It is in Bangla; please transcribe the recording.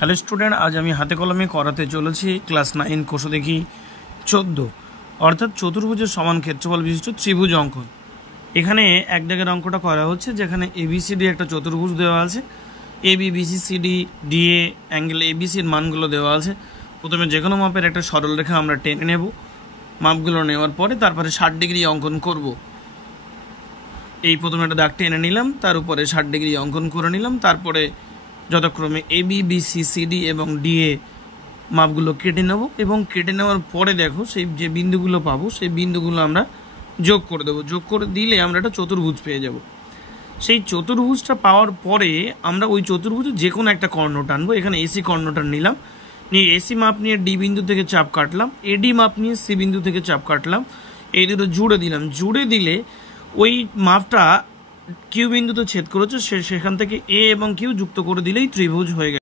হ্যালো স্টুডেন্ট, আজ আমি হাতে কলমে করাতে চলেছি ক্লাস 9 কোষো দেখি 14 অর্থাৎ চতুর্ভুজের সমান ক্ষেত্রফল বিশিষ্ট ত্রিভুজ অঙ্কন। এখানে এক দাগের অঙ্কটা করা হচ্ছে, যেখানে এবিসিডি একটা চতুর্ভুজ দেওয়া আছে, AB BC CD DA angle এবিসির মানগুলো দেওয়া আছে। প্রথমে যে কোনো মাপের একটা সরলরেখা আমরা টেনে নেব, মাপগুলো নেওয়ার পরে তারপরে 60 ডিগ্রি অঙ্কন করব। এই প্রথমে একটা দাগ টেনে নিলাম, তার উপরে 60 ডিগ্রি অঙ্কন করে নিলাম, তারপরে যথাক্রমে এবি বিসি সিডি এবং ডিএ মাপগুলো কেটে নেব এবং কেটে নেওয়ার পরে দেখো সেই যে বিন্দুগুলো পাবো সেই বিন্দুগুলো আমরা যোগ করে দেবো। যোগ করে দিলে আমরা একটা চতুর্ভুজ পেয়ে যাব। সেই চতুর্ভুজটা পাওয়ার পরে আমরা ওই চতুর্ভুজে যে কোনো একটা কর্ণ টানবো। এখানে এসি কর্ণটা নিলাম, নিয়ে এসি মাপ নিয়ে ডি বিন্দু থেকে চাপ কাটলাম, এডি মাপ নিয়ে সি বিন্দু থেকে চাপ কাটলাম, এই দুটো জুড়ে দিলাম। জুড়ে দিলে ওই মাপটা কিউ বিন্দুতে ছেদ করেছে, সেখান থেকে এ এবং কিউ যুক্ত করে দিলেই ত্রিভুজ হয়ে গেছে।